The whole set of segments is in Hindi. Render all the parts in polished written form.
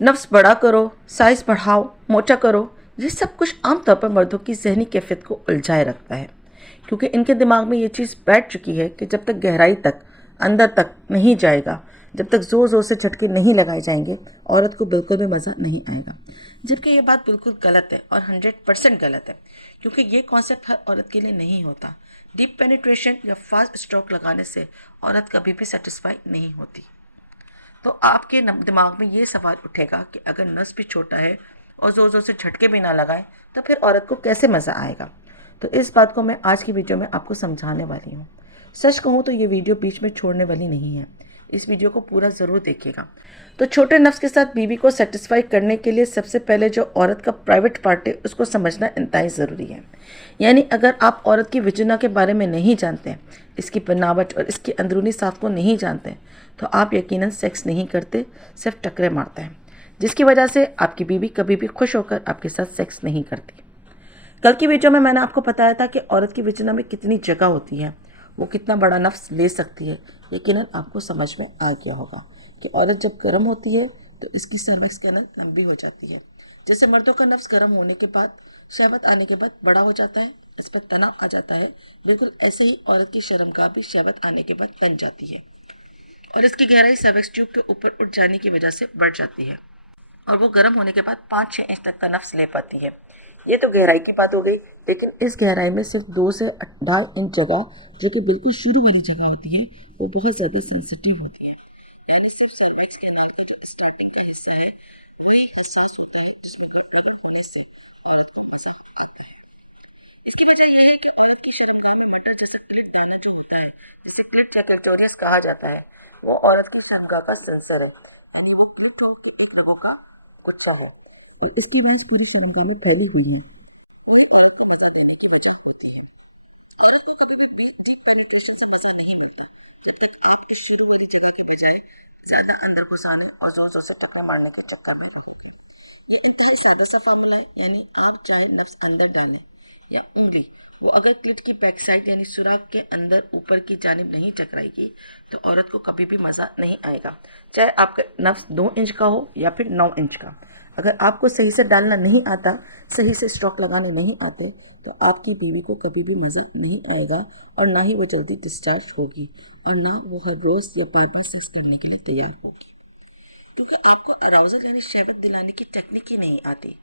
नफ्स बड़ा करो, साइज़ बढ़ाओ, मोटा करो, ये सब कुछ आमतौर पर मर्दों की ज़हनी कैफियत को उलझाए रखता है, क्योंकि इनके दिमाग में ये चीज़ बैठ चुकी है कि जब तक गहराई तक, अंदर तक नहीं जाएगा, जब तक ज़ोर ज़ोर से झटके नहीं लगाए जाएंगे, औरत को बिल्कुल भी मज़ा नहीं आएगा। जबकि ये बात बिल्कुल गलत है और 100% गलत है, क्योंकि ये कॉन्सेप्ट हर औरत के लिए नहीं होता। डीप पेनिट्रेशन या फास्ट स्ट्रोक लगाने से औरत कभी भी सेटिस्फाई नहीं होती। तो आपके दिमाग में ये सवाल उठेगा कि अगर नस भी छोटा है और ज़ोर ज़ोर से झटके भी ना लगाए तो फिर औरत को कैसे मज़ा आएगा। तो इस बात को मैं आज की वीडियो में आपको समझाने वाली हूँ। सच कहूँ तो ये वीडियो बीच में छोड़ने वाली नहीं है, इस वीडियो को पूरा ज़रूर देखिएगा। तो छोटे नफ्स के साथ बीवी को सेटिस्फाई करने के लिए सबसे पहले जो औरत का प्राइवेट पार्ट है उसको समझना इंतहाई ज़रूरी है। यानी अगर आप औरत की विजना के बारे में नहीं जानते, इसकी बनावट और इसकी अंदरूनी साथ को नहीं जानते, तो आप यकीनन सेक्स नहीं करते, सिर्फ टकरे मारते हैं, जिसकी वजह से आपकी बीवी कभी भी खुश होकर आपके साथ सेक्स नहीं करती। कल की वीडियो में मैंने आपको बताया था कि औरत की विजना में कितनी जगह होती है, वो कितना बड़ा नफ्स ले सकती है। यकीनन आपको समझ में आ गया होगा कि औरत जब गर्म होती है तो इसकी सर्विक्स कैनल लंबी हो जाती है। जैसे मर्दों का नफ्स गर्म होने के बाद, शहवत आने के बाद बड़ा हो जाता है, इस पर तनाव आ जाता है, बिल्कुल ऐसे ही औरत की शर्मगाह भी शहवत आने के बाद बन जाती है और इसकी गहराई सर्विक्स ट्यूब के ऊपर उठ जाने की वजह से बढ़ जाती है और वो गर्म होने के बाद 5-6 इंच तक का नफ्स ले पाती है। ये तो गहराई की बात हो गई, लेकिन इस गहराई में सिर्फ 2 से 2.5 इंच जगह, जो कि बिल्कुल शुरू वाली जगह होती है, वो बहुत ज़्यादा सेंसिटिव होती है। यानी सिर्फ सर्विक्स कैनाल का जो स्टार्टिंग का हिस्सा है वही हसास होता है, जिसमें गर्म होने से औरत को मजा आता है। इसकी वजह यह है कि औरत की शर्मगाह में मटर जैसा क्लिट दाना जो होता है, जिसे क्लिट या क्लिटोरियस कहा जाता है, वो औरत की शर्मगाह का सेंसर है। यानी वो क्लिट और क्लिट लोगों का गुच्छा है और इसकी आवाज पूरी शर्मगाह में फैली हुई है। ये औरत को मजा देने की वजह होती है। औरत को कभी भी डीप पेनिट्रेशन से मजा नहीं मिलता जब तक आप इस शुरू वाली जगह के बजाय ज्यादा अंदर घुसाने और जोर जोर से टक्कर मारने के चक्कर में रहोगे। ये इंतहाई सादा सा फार्मूला है, यानी आप चाहे नफ्स अंदर डालें या उंगली, वो अगर क्लिट की बैक साइड यानी सुराख के अंदर ऊपर की जानिब नहीं टकराएगी तो औरत को कभी भी मज़ा नहीं आएगा, चाहे आपका नफ्स 2 इंच का हो या फिर 9 इंच का। अगर आपको सही से डालना नहीं आता, सही से स्ट्रोक लगाने नहीं आते, तो आपकी बीवी को कभी भी मज़ा नहीं आएगा और ना ही वो जल्दी डिस्चार्ज होगी और ना वो हर रोज़ या बार बार सेक्स करने के लिए तैयार होगी, क्योंकि आपको अराउजल यानी शहवत दिलाने की तकनीक ही नहीं आती।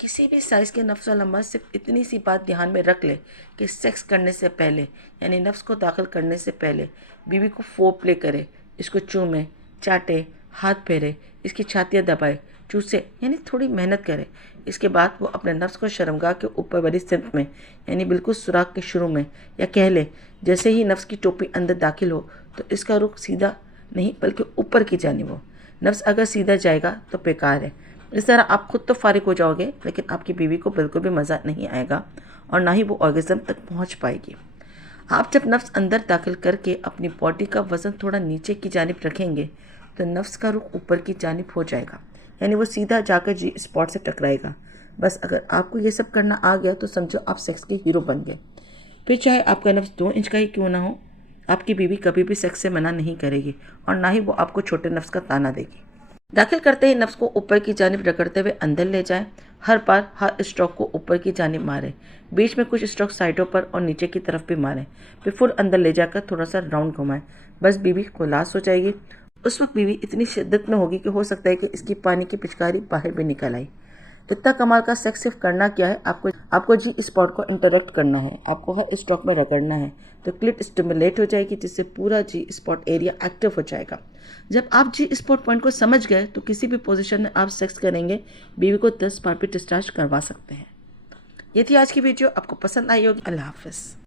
किसी भी साइज़ के नफ्स वाला मर्द सिर्फ इतनी सी बात ध्यान में रख ले कि सेक्स करने से पहले यानी नफ्स को दाखिल करने से पहले बीवी को फोर प्ले करे, इसको चूमे, चाटे, हाथ फेरे, इसकी छातियाँ दबाए, चूसे, यानी थोड़ी मेहनत करे। इसके बाद वो अपने नफ्स को शर्मगाह के ऊपर वाली सिंफ में यानी बिल्कुल सुराख के शुरू में, या कह ले जैसे ही नफ्स की टोपी अंदर दाखिल हो तो इसका रुख सीधा नहीं बल्कि ऊपर की जानिब हो। नफ्स अगर सीधा जाएगा तो बेकार है। इस तरह आप खुद तो फारिग हो जाओगे, लेकिन आपकी बीवी को बिल्कुल भी मज़ा नहीं आएगा और ना ही वो ऑर्गेज़म तक पहुंच पाएगी। आप जब नफ्स अंदर दाखिल करके अपनी बॉडी का वज़न थोड़ा नीचे की जानिब रखेंगे तो नफ्स का रुख ऊपर की जानिब हो जाएगा, यानी वो सीधा जाकर जी स्पॉट से टकराएगा। बस अगर आपको ये सब करना आ गया तो समझो आप सेक्स के हीरो बन गए। फिर चाहे आपका नफ्स 2 इंच का ही क्यों ना हो, आपकी बीवी कभी भी सेक्स से मना नहीं करेगी और ना ही वो आपको छोटे नफ्स का ताना देगी। दाखिल करते ही नफ्स को ऊपर की जानिब रगड़ते हुए अंदर ले जाएं। हर बार हर स्ट्रोक को ऊपर की जानिब मारें, बीच में कुछ स्ट्रोक साइडों पर और नीचे की तरफ भी मारें, फिर फुल अंदर ले जाकर थोड़ा सा राउंड घुमाएं। बस बीवी खुलास हो जाएगी। उस वक्त बीवी इतनी शिद्दत में होगी कि हो सकता है कि इसकी पानी की पिचकारी बाहर भी निकल आई। इतना कमाल का सेक्स सिर्फ करना क्या है, आपको जी स्पॉट को इंटरेक्ट करना है, आपको हर स्ट्रोक में रगड़ना है, तो क्लिट स्टिमुलेट हो जाएगी, जिससे पूरा जी स्पॉट एरिया एक्टिव हो जाएगा। जब आप जी स्पॉट पॉइंट को समझ गए तो किसी भी पोजीशन में आप सेक्स करेंगे, बीवी को 10 बार भी डिस्चार्ज करवा सकते हैं। ये थी आज की वीडियो, आपको पसंद आई होगी। अल्लाह हाफिज़।